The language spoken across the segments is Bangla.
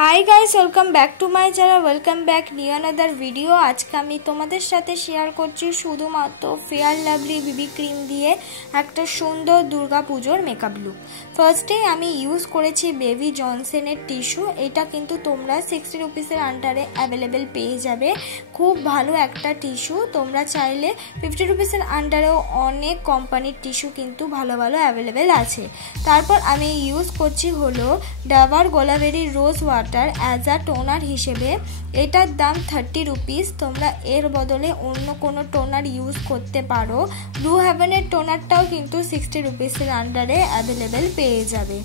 High guys welcome back to my channel welcome back new another video. आज के आमी तोमादेर साथे शेयर करछि शुधुमात्र फेयर लाभली बीबी क्रीम दिए एक सुंदर दुर्गा पुजोर मेकअप लुक। फार्स्टे आमी यूज करेछि बेबी जॉनसनेर टिश्यू। एटा किन्तु तोमरा 60 रुपिसের आंडारे अवेलेबल पेये जाबे। खूब भालो एकटा टिश्यू। तोमरा चाइले 50 रुपिसের आंडारेও अनेक कोम्पानिर टिश्यू किन्तु भालो भालो अवेलेबल आछे। तारपर आमी यूज करछि हलो डाबर गोलाबेरी रोज वाटार एज आ टोनार हिसेबे। एटार दाम 30 रुपिस। तोमरा एर बदले अन्य कोनो टोनार यूज करते पारो। ब्लू हेवेनेर टोनारटाও किन्तु 60 रुपिसের आंडारे अवेलेबल पेये जाबे।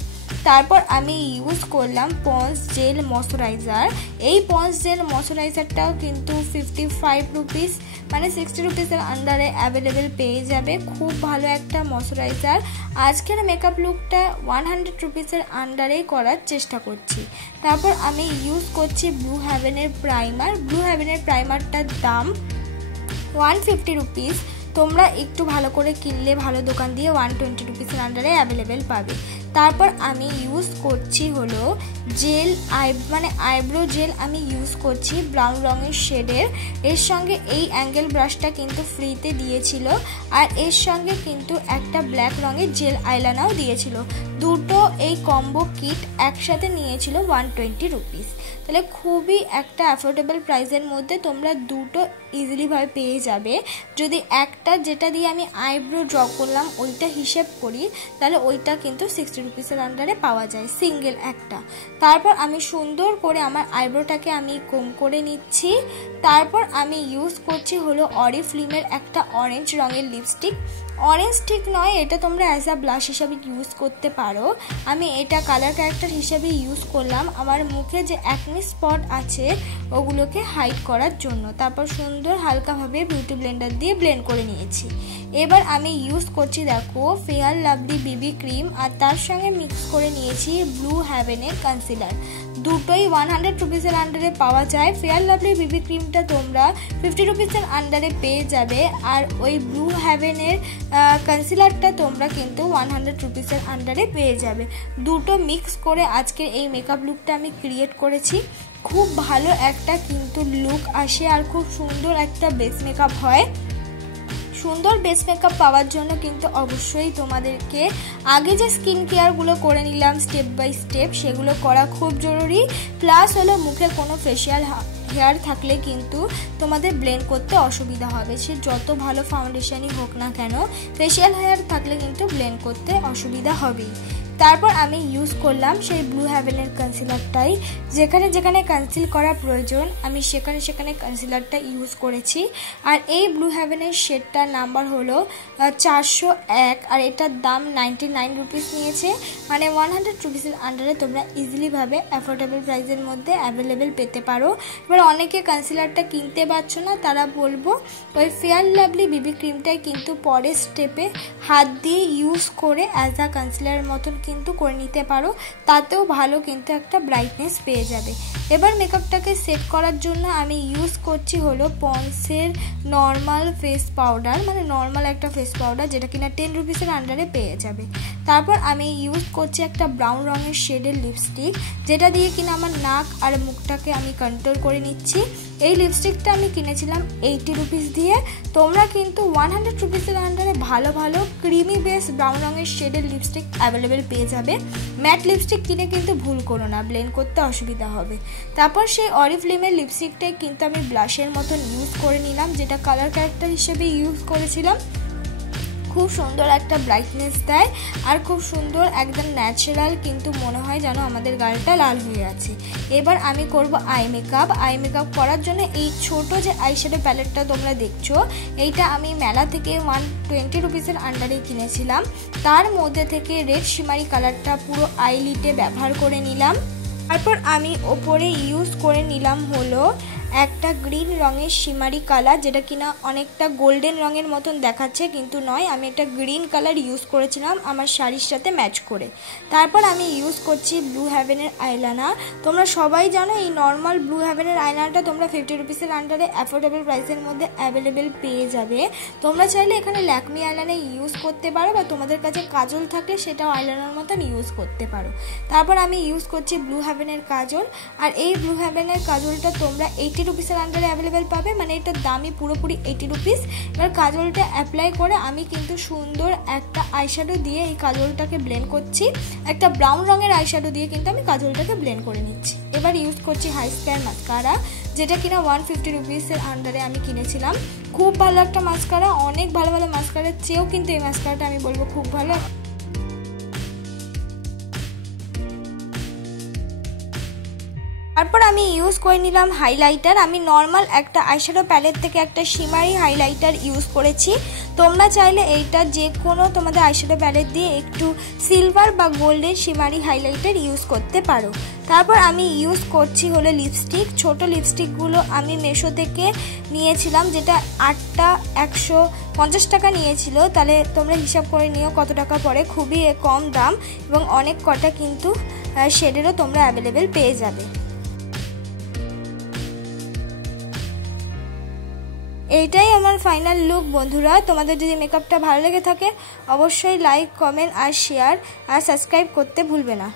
तारपर आमी यूज करलाम पन्स जेल मयश्चाराइजार। এই पन्स जेल मयश्चाराइजारটাও किन्तु 55 रुपिस মানে 60 रुपिसের आंडारे अवेलेबल पेये जाबे। खूब भालो एकटा मयश्चाराइजार। आजकेर मेकअप लुकटा 100 रुपिसের आंडारे करार चेष्टा करछि। तारपर आमी यूज करछि ब्लू हेवेनेर प्राइमार। ब्लू हेवेनेर प्राइमारटार दाम 150 रुपिस। तोमरा एकटू भालो करे किनले भालो दोकान दिए 120 रुपिसের आंडारे अवेलेबल पाबे। तारपर आमी यूज करछि हलो जेल माने आईब्रो जेल आमी यूज करछि ब्राउन रंगेर शेडेर। एर संगे এই অ্যাঙ্গেল ব্রাশটা কিন্তু ফ্রিতে দিয়েছিল আর এর সঙ্গে কিন্তু একটা ব্ল্যাক রঙের জেল আইলাইনারও দিয়েছিল। দুটো এই কম্বো কিট একসাথে নিয়েছিল 120 रुपिस। তাহলে খুবই একটা অ্যাফোর্ডেবল প্রাইসের মধ্যে তোমরা দুটো ইজিলি ভাবে পেয়ে যাবে। যদি একটা যেটা দিয়ে আমি আইব্রো ড্র করলাম ওইটা হিসাব করি তাহলে ওইটা কিন্তু 60 रुपिसের আন্ডারে পাওয়া যায় সিঙ্গেল একটা। তারপর আমি সুন্দর করে আমার আইব্রোটাকে আমি কম করে নিচ্ছি। তারপর আমি ইউজ করছি হলো অরিফ্লেমের একটা অরেঞ্জ রঙের লিপস্টিক। অরেঞ্জ ঠিক নয়, এটা তোমরা অ্যাজ আ ব্লাশ হিসাবে ইউজ করতে পারো। আমি এটা কালার ক্যারেক্টার হিসাবে ইউজ করলাম আমার মুখে যে অ্যাকনি স্পট আছে ওগুলোকে হাইড করার জন্য। তারপর সুন্দর হালকাভাবে বিউটি ব্লেন্ডার দিয়ে ব্লেন্ড করে নিয়েছি। এবার আমি ইউজ করছি দেখো ফেয়ার লাভলি বিবি ক্রিম আর তার সঙ্গে মিক্স করে নিয়েছি ব্লু হেভেনের কনসিলার। দুটোই 100 रुपिसের আন্ডারে পাওয়া যায়। ফেয়ার লাভলি বিবি ক্রিমটা তোমরা 50 रुपिसের আন্ডারে পেয়ে যাবে আর ওই ব্লু হেভেনের কনসিলারটা তোমরা কিন্তু 100 रुपिसের আন্ডারে পেয়ে যাবে। দুটো মিক্স করে আজকের এই মেকআপ লুকটা আমি ক্রিয়েট করেছি। খুব ভালো একটা কিন্তু লুক আসে আর খুব সুন্দর একটা বেস মেকআপ হয়। সুন্দর বেস মেকআপ পাওয়ার জন্য কিন্তু অবশ্যই তোমাদেরকে আগে যে স্কিন কেয়ারগুলো করে নিলাম স্টেপ বাই স্টেপ সেগুলো করা খুব জরুরি। প্লাস হলো মুখে কোনো ফেশিয়াল হেয়ার থাকলে কিন্তু তোমাদের ব্লেন্ড করতে অসুবিধা হবে। সে যত ভালো ফাউন্ডেশনই হোক না কেন ফেশিয়াল হেয়ার থাকলে কিন্তু ব্লেন্ড করতে অসুবিধা হবেই। তারপর আমি ইউজ করলাম সেই ব্লু হেভেনের কনসিলারটাই। যেখানে যেখানে কনসিল করা প্রয়োজন আমি সেখানে সেখানে কনসিলারটা ইউজ করেছি। আর এই ব্লু হেভেনের শেডটার নাম্বার হলো 401 আর এটার দাম 99 रुपिस নিয়েছে। মানে 100 रुपिसের আন্ডারে তোমরা ইজিলিভাবে অ্যাফোর্ডেবল প্রাইসের মধ্যে অ্যাভেলেবেল পেতে পারো। এবার অনেকে কনসিলারটা কিনতে পারছো না তারা বলবো ওই ফেয়ার লাভলি বিবি ক্রিমটাই কিন্তু পরের স্টেপে হাত দিয়ে ইউজ করে অ্যাজ আ কনসিলারের মতন কিন্তু করে নিতে পারো। তাতেও ভালো কিন্তু একটা ব্রাইটনেস পেয়ে যাবে। এবার মেকআপটাকে সেট করার জন্য আমি ইউজ করছি হলো পন্সের নর্মাল ফেস পাউডার মানে নর্মাল একটা ফেস পাউডার যেটা কিনা 10 रुपिसের আন্ডারে পেয়ে যাবে। তারপর আমি ইউজ করছি একটা ব্রাউন রঙের শেডের লিপস্টিক যেটা দিয়ে কিনা আমার নাক আর মুখটাকে আমি কন্ট্রোল করে নিচ্ছি। এই লিপস্টিকটা আমি কিনেছিলাম 80 रुपिस দিয়ে। তোমরা কিন্তু 100 रुपिसের আন্ডারে ভালো ভালো ক্রিমি বেস ব্রাউন রঙের শেডের লিপস্টিক অ্যাভেলেবেল পেয়ে যাবে। ম্যাট লিপস্টিক কিনে কিন্তু ভুল করো না, ব্লেন্ড করতে অসুবিধা হবে। তারপর সেই অরিফ্লেমের লিপস্টিকটাই কিন্তু আমি ব্লাশের মতন ইউজ করে নিলাম যেটা কালার ক্যারেক্টার হিসেবে ইউজ করেছিলাম। খুব সুন্দর একটা ব্রাইটনেস দেয় আর খুব সুন্দর একদম ন্যাচারাল কিন্তু মনে হয় যেন আমাদের গালটা লাল হয়ে আছে। এবার আমি করব আই মেকআপ। আই মেকআপ করার জন্য এই ছোট যে আইশ্যাডো প্যালেটটা তোমরা দেখছো এইটা আমি মেলা থেকে 120 रुपिसের আন্ডারে কিনেছিলাম। তার মধ্যে থেকে রেড শিমারি কালারটা পুরো আইলিটে ব্যবহার করে নিলাম। তারপর আমি ওপরে ইউজ করে নিলাম হলো একটা গ্রিন রঙের শিমারি কালার, যেটা কিনা অনেকটা গোল্ডেন রঙের মতন দেখাচ্ছে কিন্তু নয়। আমি একটা গ্রিন কালার ইউজ করেছিলাম আমার শাড়ির সাথে ম্যাচ করে। তারপর আমি ইউজ করছি ব্লু হেভেনের আইলাইনার। তোমরা সবাই জানো এই নর্মাল ব্লু হেভেনের আইলাইনারটা তোমরা 50 রুপিসের আন্ডারে অ্যাফোর্ডেবল প্রাইসের মধ্যে অ্যাভেলেবেল পেয়ে যাবে। তোমরা চাইলে এখানে ল্যাকমি আইলাইনার ইউজ করতে পারো, বা তোমাদের কাছে কাজল থাকলে সেটাও আইলাইনার মতন ইউজ করতে পারো। তারপর আমি ইউজ করছি ব্লু হেভেনের কাজল। আর এই ব্লু হেভেনের কাজলটা তোমরা 80 রুপিসের আন্ডারে অ্যাভেলেবেল পাবে, মানে এটার দামই পুরোপুরি 80 রুপিস। এবার কাজলটা অ্যাপ্লাই করে আমি কিন্তু সুন্দর একটা আইশ্যাডো দিয়ে এই কাজলটাকে ব্লেন্ড করছি। একটা ব্রাউন রঙের আইশ্যাডো দিয়ে কিন্তু আমি কাজলটাকে ব্লেন্ড করে নিচ্ছি। এবার ইউজ করছি হাই স্কয়ার মাস্কারা, যেটা কিনা 150 রুপিসের আন্ডারে আমি কিনেছিলাম। খুব ভালো একটা মাস্কারা, অনেক ভালো ভালো মাস্কারার চেয়েও কিন্তু এই মাস্কারাটা আমি বলবো খুব ভালো। তারপর আমি ইউজ করে নিলাম হাইলাইটার। আমি নর্মাল একটা আইশ্যাডো প্যালেট থেকে একটা শিমারি হাইলাইটার ইউজ করেছি। তোমরা চাইলে এইটা যে কোনো তোমাদের আইশ্যাডো প্যালেট দিয়ে একটু সিলভার বা গোল্ডেন শিমারি হাইলাইটার ইউজ করতে পারো। তারপর আমি ইউজ করছি হলো লিপস্টিক। ছোট লিপস্টিকগুলো আমি মেশো থেকে নিয়েছিলাম, যেটা 8টা 150 টাকা নিয়েছিল। তাহলে তোমরা হিসাব করে নিও কত টাকা পড়ে, খুবই কম দাম এবং অনেক কটা কিন্তু শেডেরও তোমরা অ্যাভেলেবেল পেয়ে যাবে। এইটাই আমার ফাইনাল লুক বন্ধুরা। তোমাদের যদি মেকআপটা ভালো লেগে থাকে অবশ্যই লাইক, কমেন্ট আর শেয়ার আর সাবস্ক্রাইব করতে ভুলবে না।